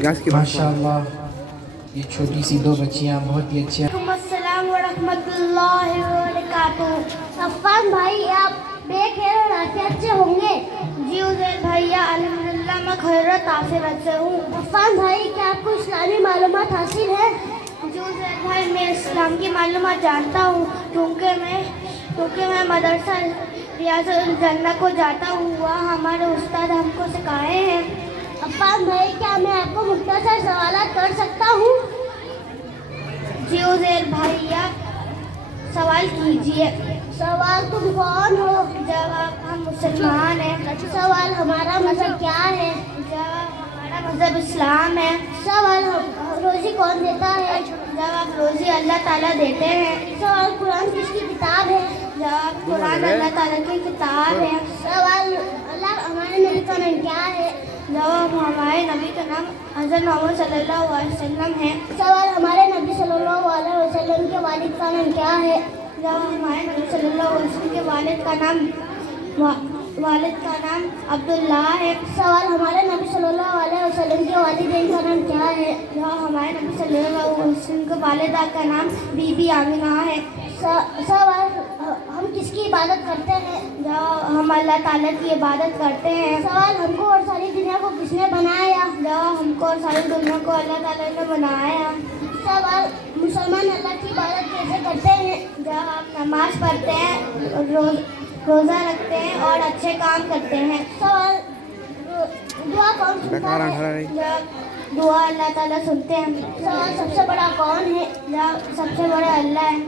माशाअल्लाह ये छोटी सी दो बच्चियाँ बहुत ही अच्छी हैं। अस्सलाम व रहमतुल्लाहि व बरकातुहू। अफ़ान भाई आप बेखैर और आफियत से होंगे? जी उज़ैर भैया अल्हम्दुलिल्लाह मैं खैरियत आफियत से हूँ। अफ़ान भाई क्या आपको इस्लामी मालूमात हासिल है? जी उज़ैर भाई मैं इस्लाम की मालूमात जानता हूँ क्योंकि मैं मदरसा रियाजुल जन्नह को जाता हूँ। वहाँ हमारे उस्ताद हमको सिखाए हैं। अफ़ान भाई क्या मैं आपको मुख्तसर सवालात कर सकता हूँ? जी उज़ैर भैया सवाल कीजिए। सवाल तुम कौन हो? जवाब हम मुसलमान हैं। सवाल हमारा मज़हब क्या है? जवाब हमारा मज़हब इस्लाम है। सवाल रोज़ी कौन देता है? जवाब रोज़ी अल्लाह ताला देते हैं। सवाल कुरान किसकी किताब है? जवाब कुरान अल्लाह ताला की किताब है। सवाल हमारे नबी का नाम क्या है? जवाब हमारे नबी का नाम हज़रत मोहम्मद सल्लल्लाहु अलैहि वसल्लम है। सवाल हमारे नबी सल्लल्लाहु अलैहि वसल्लम के वालिद का नाम क्या है? जवाब हमारे नबी सल्लल्लाहु अलैहि वसल्लम के वालिद का नाम अब्दुल्लाह है। सवाल हमारे नबी सल्लल्लाहु अलैहि वसल्लम के वालिदैन का नाम क्या है? जवाब हमारे नबी सल्लल्लाहु अलैहि वसल्लम के वालिदा का नाम बीबी आमिना है। सवाल हम किसकी इबादत करते हैं? जवाब हम अल्लाह ताला की इबादत करते हैं। सवाल हमको और सारी दुनिया को किसने बनाया? जवाब हमको और सारी दुनिया को अल्लाह ताला ने बनाया। सवाल मुसलमान अल्लाह की इबादत कैसे करते हैं? जवाब नमाज पढ़ते हैं, रोज़ा रखते हैं और अच्छे काम करते हैं। सवाल दुआ कौन सुनता है? जवाब दुआ अल्लाह ताला सुनते हैं। सवाल सबसे बड़ा कौन है? जवाब सबसे बड़ा अल्लाह है।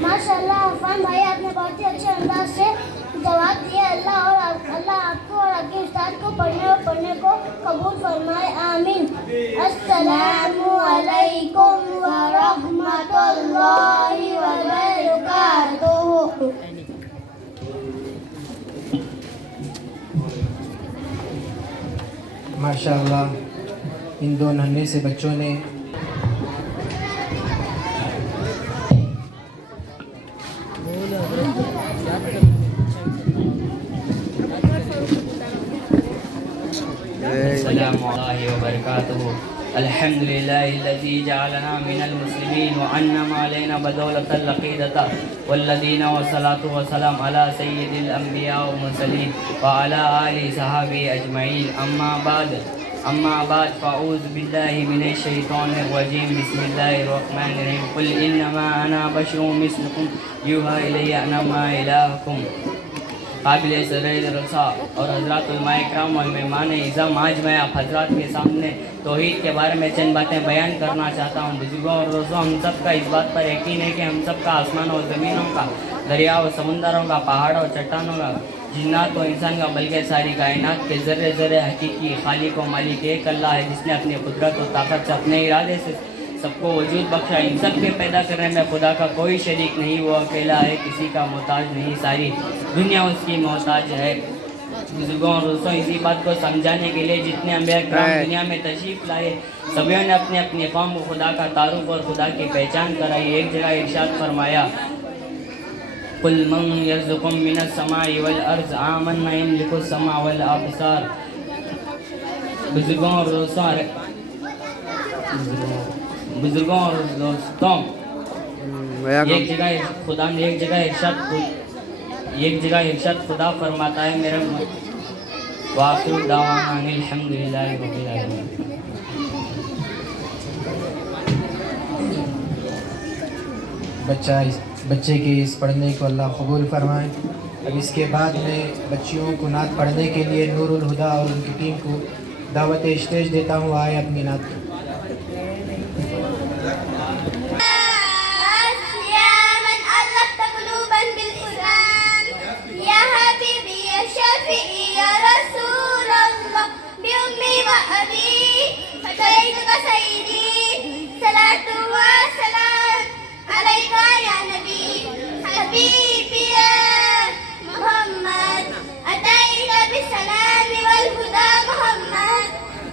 माशाअल्लाह अफ़ान भाई आपने बहुत ही अच्छे अंदाज से जवाब दिए। अल्लाह आपको और आपके उस्ताद को पढ़ने को कबूल फरमाए, आमीन। अस्सलामु अलैकुम व रहमतुल्लाहि व बरकातुहू। माशाअल्लाह इन दो नन्हे से बच्चों ने अस्सलामुअलैहि व बरकातुहू। अल्हम्दुलिल्लाहिल्लज़ी जअलना मिनल मुस्लिमीन व अन्नम अलैना बदौलतल अक़ीदता वल्लज़ीना वस्सलातु वस्सलाम अला सय्यिदिल अंबिया व मुरसलीन व अला आलि सहाबी अजमईन। अम्मा बाद फ़अऊज़ु बिल्लाहि मिनश शैतानिर रजीम। बिस्मिल्लाहिर रहमानिर रहीम। कुल इन्नमा अना बशरुम मिस्लुकुम युहा इलैया अन्नमा इलाहुकुम। काबिल सदर रसा और हज़रात उलमा इकराम और मेहमान इज़्ज़त, आज मैं आप हज़रात के सामने तौहीद के बारे में चंद बातें बयान करना चाहता हूँ। बुजुर्गों और दोस्तों, हम सब का इस बात पर यकीन है कि हम सब का आसमानों और ज़मीनों का, दरियाओं और समुंदरों का, पहाड़ों और चट्टानों का, जिन्नात और इंसान का, बल्कि सारी कायनात के ज़र्रे ज़र्रे हकीकी खालिक व मालिक एक अल्लाह है, जिसने अपनी कुदरत और ताकत से, अपने इरादे से सबको वजूद बख्शा। इन सब के पैदा करने में खुदा का कोई शरीक नहीं, वो अकेला है, किसी का मोहताज नहीं, सारी दुनिया उसकी मोहताज है। बुजुर्गों और दोस्तों, इसी बात को समझाने के लिए जितने अंबिया किराम दुनिया में तशरीफ लाए, सभी ने अपने अपने कौम को खुदा का तारुफ और खुदा की पहचान कराई। एक जगह इरशाद फरमाया, कुल मन यर्ज़ुकुम मिनस समाई वल अर्ज़ आमन्ना यमलिकुस समा वल अबसार। बुजुर्गों और दोस्तों, एक जगह इरशाद खुदा फरमाता है, मेरे वाक़िअ दावाना अनिल हम्दुलिल्लाहि रब्बिल आलमीन। बच्चे के इस पढ़ने को अल्लाह कबूल फरमाए। अब इसके बाद मैं बच्चियों को नात पढ़ने के लिए नूरुल हुदा और उनकी टीम को दावत स्टेज देता हूँ। आए अपनी नात।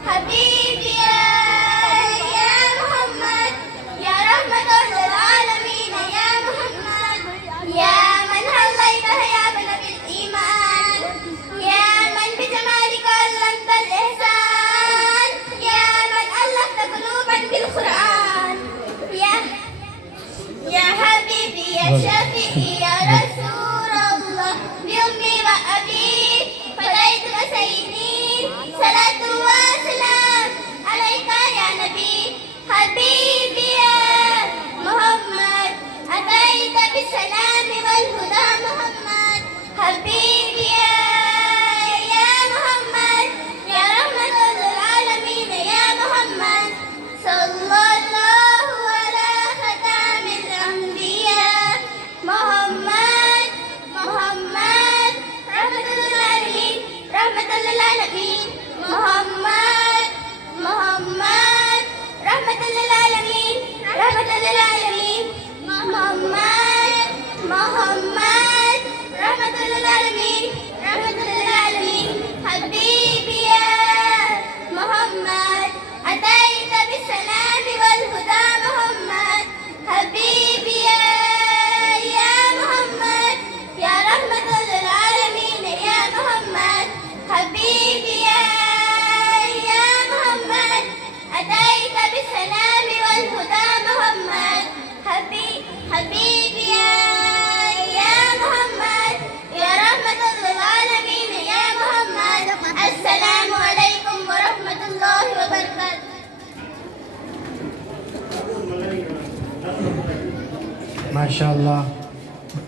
حبيبي يا شفيعي يا رسول الله بأمي وأبي فديتك سيدي صلاة وسلام عليك يا نبي حبيبي يا محمد أتيت بالسلام والهدى محمد حبيبي يا محمد يا رحمة للعالمين يا محمد صلى الله على ختام الأنبياء محمد محمد رحمة للعالمين رحمة للعالمين محمد محمد رحمة للعالمين رحمة للعالمين محمد محمد رحمة للعالمين رحمة للعالمين حبيبي يا محمد أتيت بالسلام والهدى محمد حبيبي يا محمد يا رحمة للعالمين يا محمد حبيبي يا محمد أتيت بالسلام والهدى محمد حبيبي يا محمد يا رحمة للعالمين يا محمد السلام عليكم ورحمة الله وبركاته. माशाअल्लाह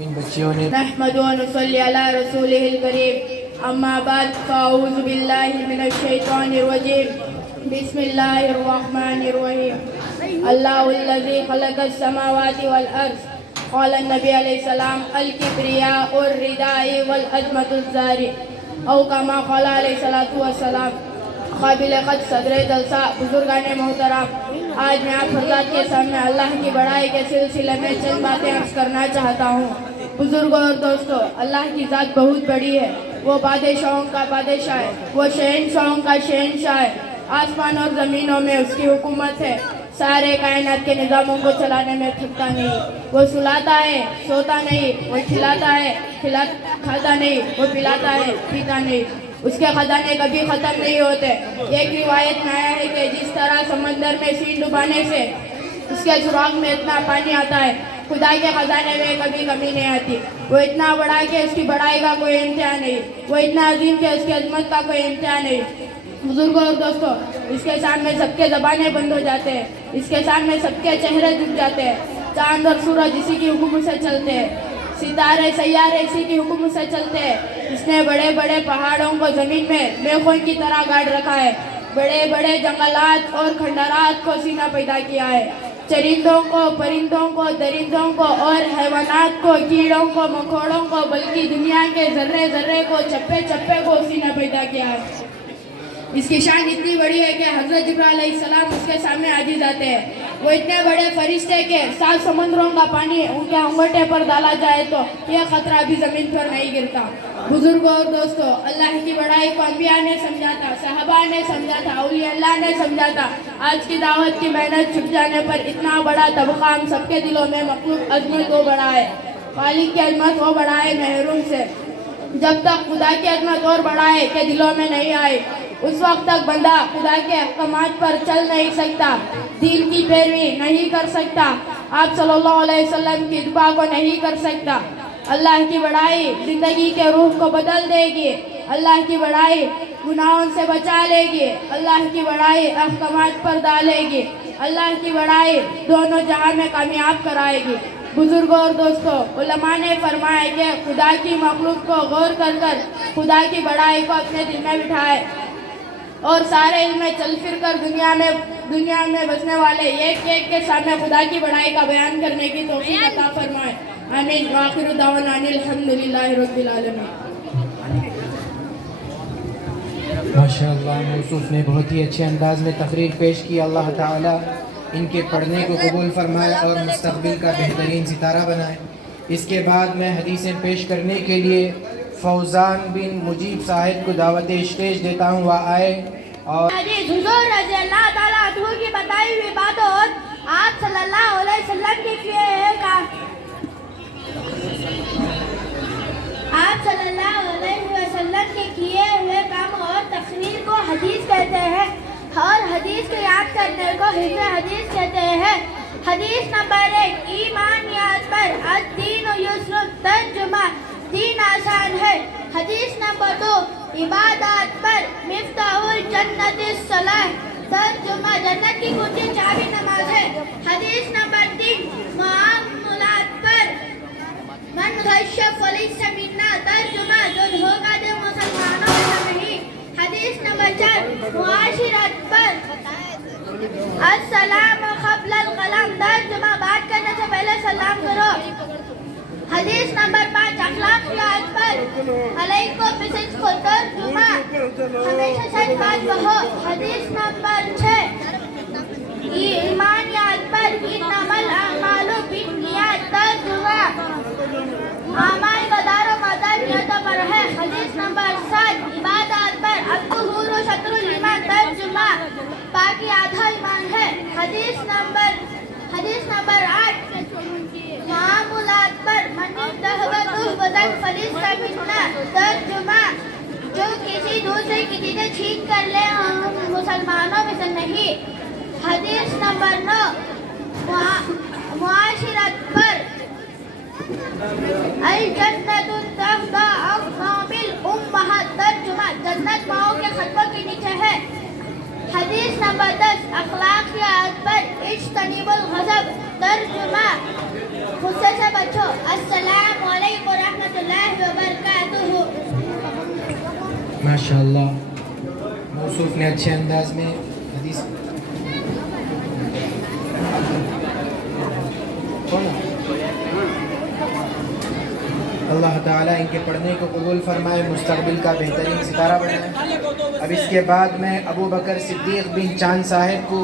इन बच्चियों ने नहमदु व नुसल्ली अला रसूलिहिल करीम अम्मा बाद फ़अऊज़ु बिल्लाहि मिनश शैतानिर रजीम बिस्मिल्लाहिर रहमानिर रहीम अल्लाहुल्लज़ी खलक़स समावाति वल अर्ज़ क़ाल नबी अलैहि सलाम अल किब्रिया और रिदाई वल अज़मतुज़ ज़ारी औ कमा क़ाल अलैहि सलातु व सलाम काबिल क़द सदरे जलसा बुजुर्गान मोहतरम, आज मैं आप हज़रात के सामने अल्लाह की बड़ाई के सिलसिले में चंद बातें अर्ज़ करना चाहता हूँ। बुजुर्गों और दोस्तों, अल्लाह की ज़ात बहुत बड़ी है। वो बादशाहों का बादशाह है, वो शहंशाहों का शहंशाह है। आसमान और ज़मीनों में उसकी हुकूमत है। सारे कायनात के निज़ामों को चलाने में थकता नहीं। वो सुलाता है, सोता नहीं। वो खिलाता है, खाता नहीं। वो पिलाता है, पीता नहीं। उसके खजाने कभी ख़त्म नहीं होते। एक रिवायत में आया है कि जिस तरह समंदर में सीन डुबाने से उसके सुराग में इतना पानी आता है, खुदा के खजाने में कभी कमी नहीं आती। वो इतना बड़ा है कि उसकी बड़ाई का कोई इम्तिहान नहीं। वो इतना अजीम कि उसकी अजमत का कोई इम्तिहान नहीं। बुजुर्गों और दोस्तों, इसके सामने सबके ज़बानें बंद हो जाते हैं। इसके सामने सबके चेहरे झुक जाते हैं। चांद और सूरज इसी की हुक्म से चलते हैं। सितारे सैयारे इसी की हुक्म से चलते हैं। इसने बड़े बड़े पहाड़ों को ज़मीन में मेखों की तरह गाड़ रखा है। बड़े बड़े जंगलात और खंडरात को सीना पैदा किया है। चरिंदों को, परिंदों को, दरिंदों को और हैवानात को, कीड़ों को, मकोड़ों को, बल्कि दुनिया के ज़र्रे ज़र्रे को, चप्पे चप्पे को सीना पैदा किया है। इसकी शान इतनी बड़ी है कि हज़रत जिब्राइल अलैहिस्सलाम उसके सामने आजिज़ आते हैं। वो इतने बड़े फरिश्ते के 7 समुद्रों का पानी उनके अंगूठे पर डाला जाए तो यह खतरा भी ज़मीन पर नहीं गिरता। बुजुर्गों और दोस्तों, अल्लाह की बड़ाई को अंबिया ने समझा था, सहाबा ने समझा था, औलिया अल्लाह ने समझा था। आज की दावत की मेहनत छुप जाने पर इतना बड़ा तबका हम सबके दिलों में मखलूक अजमत वो बड़ा है, खालिक की अजमत वो बड़ा है महरूम से। जब तक खुदा की अजमत और बड़ा है के दिलों में नहीं आए, उस वक्त तक बंदा खुदा के अहकामात पर चल नहीं सकता, दीन की पैरवी नहीं कर सकता, आप सल्लल्लाहु अलैहि वसल्लम की दुआ को नहीं कर सकता। अल्लाह की बड़ाई ज़िंदगी के रूह को बदल देगी। अल्लाह की बड़ाई गुनाहों से बचा लेगी। अल्लाह की बड़ाई अहकामात पर डालेगी। अल्लाह की बड़ाई दोनों जहां में कामयाब कराएगी। बुजुर्गों और दोस्तों, उलमा ने फरमाया कि खुदा की मखलूक को गौर कर कर खुदा की बड़ाई को अपने दिल में बिठाए और सारे इल्म चल फिर कर दुनिया में बसने वाले एक एक के सामने खुदा की बड़ाई का बयान करने की तौफीक अता फरमाए। आमीन। व आखिरु दावाना अल्हम्दुलिल्लाहि रब्बिल आलमीन। माशाअल्लाह, मौसूफ ने बहुत ही अच्छे अंदाज में तकरीर पेश की। अल्लाह ताला इनके पढ़ने को कबूल फरमाए और मुस्तक़बिल का बेहतरीन सितारा बनाए। इसके बाद मैं हदीसें पेश करने के लिए फौजान बिन मुजीब साहिब को दावत स्टेज देता हूँ, वह आए। और हुज़ूर रज़ी अल्लाह ताला अन्हु की बताई हुई बातों आप सल्लल्लाहु अलैहि वसल्लम के किए हैं आप सल्लल्लाहु अलैहि वसल्लम के किए हुए काम और तकरीर को हदीस कहते हैं और हदीस को याद करने को हिफ्ज़ हदीस कहते हैं। हदीस नंबर 1, ईमानियात पर अद-दीन ترجمہ دین آسان ہے. حدیث نمبر 2 عبادات پر مفتاح الجنت الصلاۃ. ترجمہ جنت کی کنجی چابی نماز ہے. حدیث نمبر 3 معاملات پر من غش فلیس منا. ترجمہ جو دھوکہ دے مسلمانوں میں سے نہیں. حدیث نمبر 4 معاشرت پر السلام قبل القلم. ترجمہ بات کرنے سے پہلے سلام کرو. حدیث نمبر 5 اخلاقیات پر علیکم بصدق. ترجمہ ہمیشہ سچ بات کہو. حدیث نمبر 6 ایمانیات پر انما الاعمال بالنیات. ترجمہ اعمال کا دار و مدار نیتوں پر ہے. حدیث نمبر 7 عبادات پر الطہور شطر الایمان. ترجمہ پاکی آدھا ایمان ہے. حدیث نمبر 8 معاملات پر من تہبۃ فلیس منا. ترجمہ جو کسی دوسرے کی چیزیں چھین کر لے ہم مسلمانوں میں سے نہیں. حدیث نمبر 9 معاشرت پر الجنت تحت اقدام الامہات. ترجمہ جنت ماؤں کے خطوں کے نیچے ہے. حدیث نمبر 10 اخلاقیات پر اجتنبوا الغضب. ترجمہ غصے سے بچو. السلام علیکم ورحمۃ اللہ وبرکاتہ. ماشاء اللہ موصوف نے اچھے انداز میں حدیث اللہ تعالیٰ ان کے پڑھنے کو قبول فرمائے, مستقبل کا بہترین ستارہ بنائے. اب اس کے بعد میں ابو بکر صدیق بن چاند صاحب کو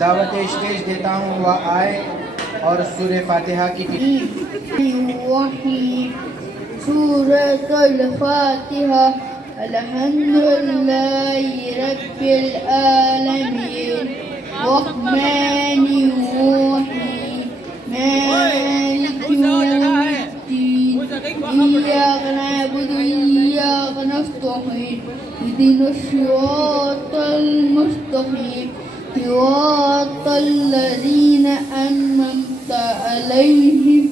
دعوت اسٹیج دیتا ہوں, وہ آئے اور سورہ فاتحہ کی سورة الفاتحة. الحمد لله رب العالمين الرحمن الرحيم مالك يوم الدين إياك نعبد وإياك نستعين اهدنا الصراط المستقيم صراط الذين أنعمت عليهم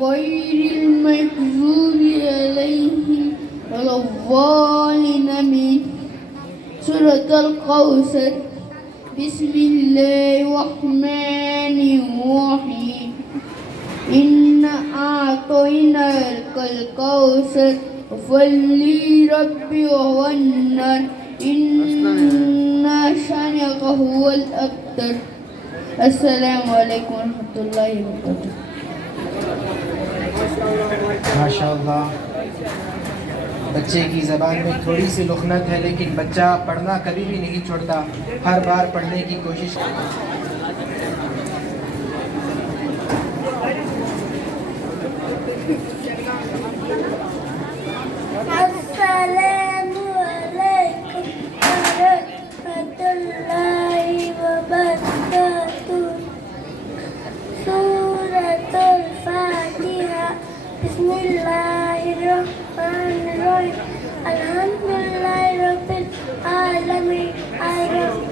غير المغضوب عليهم ولا الضالين. آمين. سورة الكوثر. بسم الله الرحمن الرحيم. إنا أعطيناك الكوثر فصل لربك وانحر إن شانئك هو الأبتر. السلام عليكم ورحمة الله وبركاته. ماشاء اللہ بچے کی زبان میں تھوڑی سی لخنت ہے, لیکن بچہ پڑھنا کبھی بھی نہیں چھوڑتا, ہر بار پڑھنے کی کوشش کرتا. السلام علیکم ورحمۃ اللہ وبرکاتہ. سورۃ الفاتحہ. بسم اللہ الرحمن الرحیم. الحمد للہ رب العالمین الرحمن